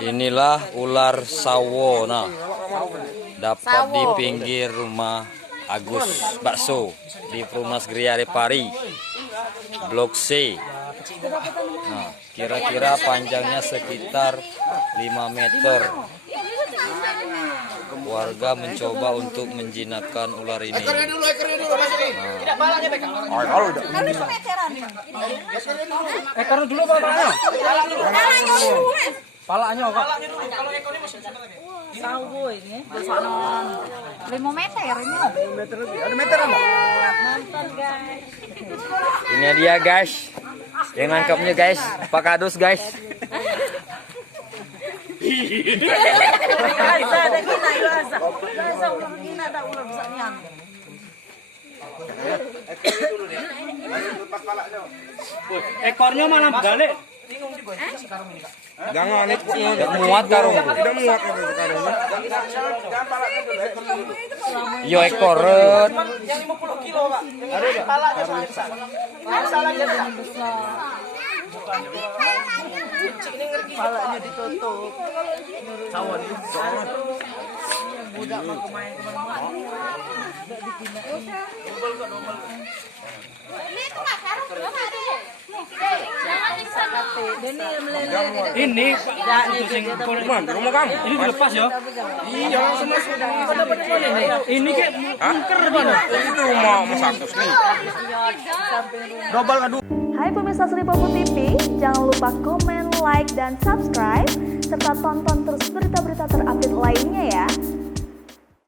Inilah ular sawo. Nah, dapat di pinggir rumah Agus Bakso di Perumahan Griare Pari, Blok C. Nah, kira-kira panjangnya sekitar 5 meter. Warga mencoba untuk menjinakkan ular ini. Ekor dulu palanya. Palanya kok. Sawo ini besaran 5 meter ini. 5 meter lebih. Ada meter apa? Nonton guys. Ini dia guys, yang nangkapnya guys, Pak Kadus guys. Ada kina iwasa. Iwasa ulang kina ada ulang besarnya. Ekornya malah balik. Jangan tidak muat karung. Tidak muat karungnya. Yo ekor. Yang 50 kilo, Pak. Palanya besar. Masalahnya besar. Palanya ditutup. Sawan. Budak mau main kemana-mana. Ini rumah kamu. Ini dilepas ya? Iya, langsung masuk. Ini kayak angker mana? Itu rumah Mas Agus nih. Double aduh. Hai pemirsa Sri Popo TV, jangan lupa komen, like, dan subscribe, serta tonton terus berita-berita terupdate lainnya ya.